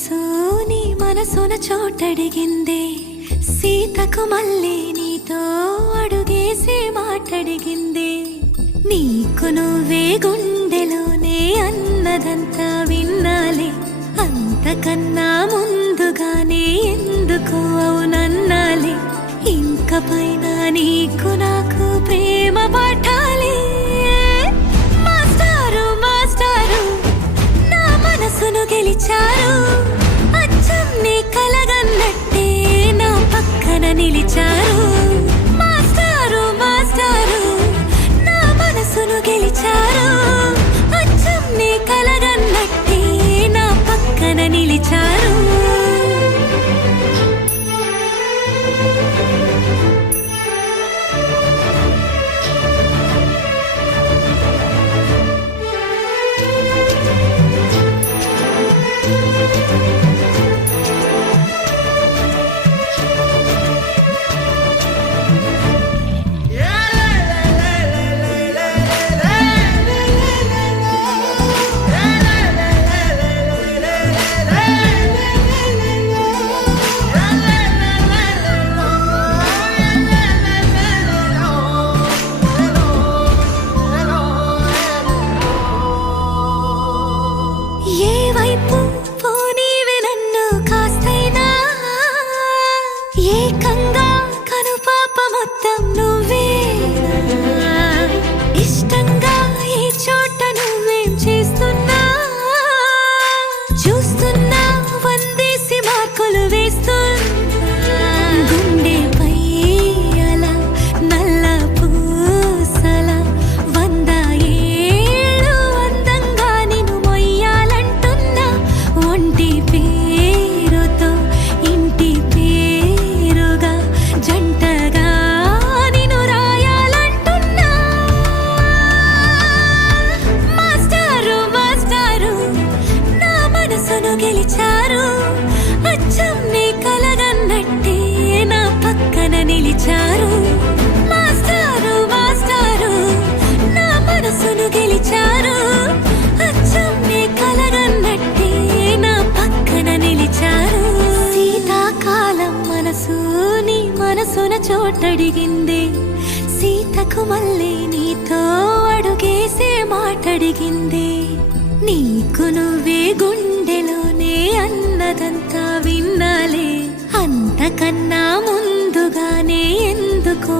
మనసు నీ మనసున చోటడిగిందే, సీతకు మళ్ళీ నీతో అడుగేసి మాటడిగిందే. నీకు నువ్వే గుండెలోనే అన్నదంతా విన్నాలే, అంతకన్నా ముందుగానే ఎందుకు అవునన్నాలే. ఇంక పైన నీకు నాకు ప్రేమ పాఠాలే. మాస్టారు మాస్టారు నా మనసును గెలిచారు, అచ్చం నీ కలగన్నట్టే నా పక్కన నిలిచారు. మాస్టారు మాస్టారు నా మనసును గెలిచారు, అచ్చం నీ కలగన్నట్టే నా పక్కన నిలిచారు. ఏ వైపు పోనీవి నన్ను కాస్తైనా, ఏకంగా కనుపాప మొత్తం నువ్వే. ఇష్టంగా ఏ చోట నువ్వేం చేస్తున్నా, చూస్తున్నా వందేసి మార్కులు వేస్తున్నా. గుండెపై అలా నల్ల పూసల 100 ఏళ్ళు అందంగా నిన్ను మొయ్యాలంటున్నా. ఒంటి పేరుతో ఇంటి పేరుగా జంటగా నిన్ను రాయాలంటున్నా. మాస్టారు మాస్టారు నా మనసును గెలిచారు, అచ్చం నీ కలగన్నట్టే నా పక్కన నిలిచారు. మాస్టారు మాస్టారు నా మనసును గెలిచారు, అచ్చం నీ కలగన్నట్టే నా పక్కన నిలిచారు. శీతాకాలం మనసు నీ మనసున చోటడిగిందే, సీతకు మళ్ళీ నీతో అడుగేసే మాటడిగిందే. నీకు నువ్వే గుండెలోనే అన్నదంతా విన్నాలే, అంతకన్నా ముందుగానే ఎందుకో